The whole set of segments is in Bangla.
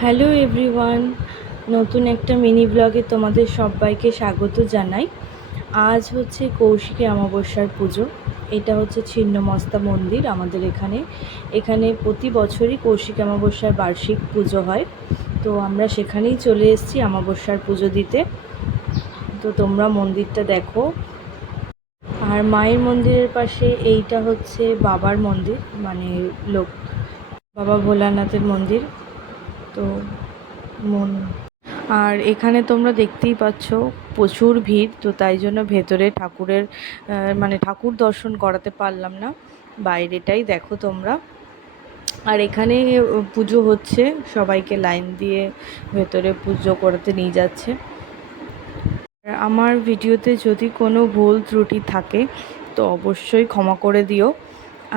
হ্যালো এভরিওয়ান, নতুন একটা মিনি ব্লগে তোমাদের সবাইকে স্বাগত জানাই। আজ হচ্ছে কৌশিকী অমাবস্যার পুজো। এটা হচ্ছে ছিন্নমস্তা মন্দির আমাদের এখানে প্রতি বছরই কৌশিকী অমাবস্যার বার্ষিক পুজো হয়। তো আমরা সেখানেই চলে এসেছি অমাবস্যার পুজো দিতে। তো তোমরা মন্দিরটা দেখো। আর মায়ের মন্দিরের পাশে এইটা হচ্ছে বাবার মন্দির, মানে বাবা ভোলানাথের মন্দির। তো আর এখানে তোমরা দেখতেই পাচ্ছ প্রচুর ভিড়, তো তাই জন্য ভেতরে ঠাকুরের মানে ঠাকুর দর্শন করাতে পারলাম না, বাইরেটাই দেখো তোমরা। আর এখানে পুজো হচ্ছে, সবাইকে লাইন দিয়ে ভেতরে পুজো করাতে নিয়ে যাচ্ছে। আমার ভিডিওতে যদি কোনো ভুল ত্রুটি থাকে তো অবশ্যই ক্ষমা করে দিও।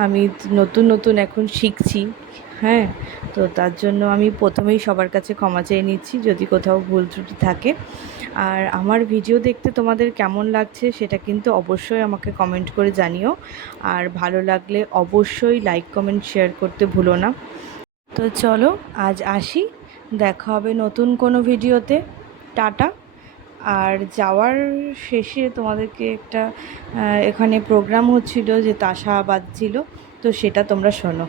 আমি নতুন এখন শিখছি, হ্যাঁ, তো তার জন্য আমি প্রথমেই সবার কাছে ক্ষমা চেয়ে নিচ্ছি যদি কোথাও ভুল ত্রুটি থাকে। আর আমার ভিডিও দেখতে তোমাদের কেমন লাগছে সেটা কিন্তু অবশ্যই আমাকে কমেন্ট করে জানিও। আর ভালো লাগলে অবশ্যই লাইক কমেন্ট শেয়ার করতে ভুলো না। তো চলো আজ আসি, দেখা হবে নতুন কোনো ভিডিওতে। টাটা। আর যাওয়ার শেষে তোমাদেরকে একটা এখানে প্রোগ্রাম হচ্ছিল, যে তাসা বাজছিল, তো সেটা তোমরা শোনো।